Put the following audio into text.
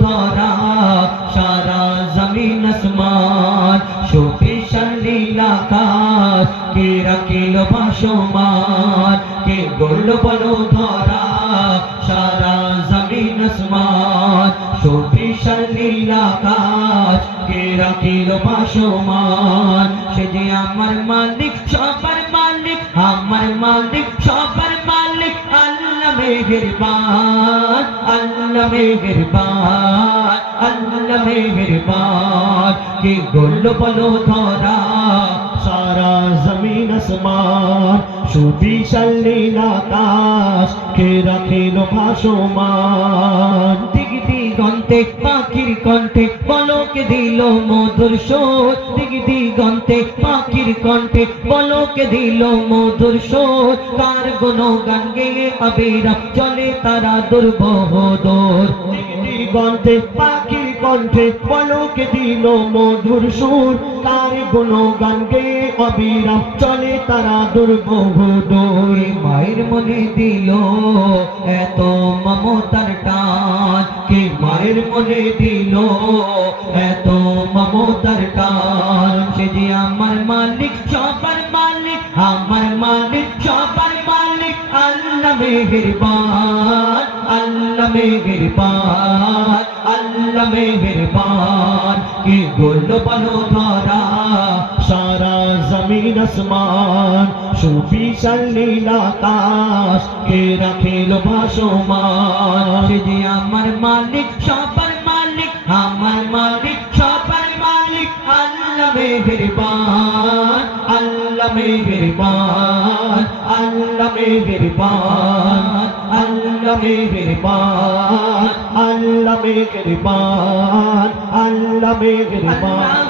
ধরা সারা জমিন আসমান সুবিশাল নীল আকাশ কে রাখিল ভাসমান কে গড়ল বলো ধরা সারা জমিন আসমান সুবিশাল নীল আকাশ কে রাখিল ভাসমান সে যে আমার মালিক সবার মালিক আমার মালিক সবার মালিক আল্লাহ মেহেরবান আল্লাহ মেহেরবান আল্লাহ মেহেরবান কে গড়ল বলো ধরা সারা জমিন আসমান সুবিশাল নীল আকাশ কে রাখিল ভাসমান দিক দিগন্তে পাখির কণ্ঠে পলকে দিল মধুর সুর দিক দিগন্তে পাখির কণ্ঠে পলকে দিল মধুর সুর কার গুণগান গেয়ে আবিরা চলে তারা দুর্বহ দূর দিক দিগন্তে পাখির কণ্ঠে পলকে দিল মধুর সুর কার গুণগান গেয়ে আবিরা চলে তারা দুর্বহ দূর মায়ের মনে দিল এত মমতার টান কে মায়ের মনে দিল এত মমতার টান সে যে আমার মালিক সবার মালিক আমার মালিক সবার মালিক আল্লাহ মেহেরবান আল্লাহ মেহেরবান আল্লাহ মেহেরবান কে গড়ল বলো ধরা সারা জমিন আসমান সুবিশাল নীল আকাশ কে রাখিল ভাসমান সে যে আমার মালিক সবার মালিক আমার মালিক সবার মালিক আল্লাহ মেহেরবান আল্লাহ মেহেরবান আল্লাহ মেহেরবান আল্লাহ মেহেরবান আল্লাহ মেহেরবান আল্লাহ মেহেরবান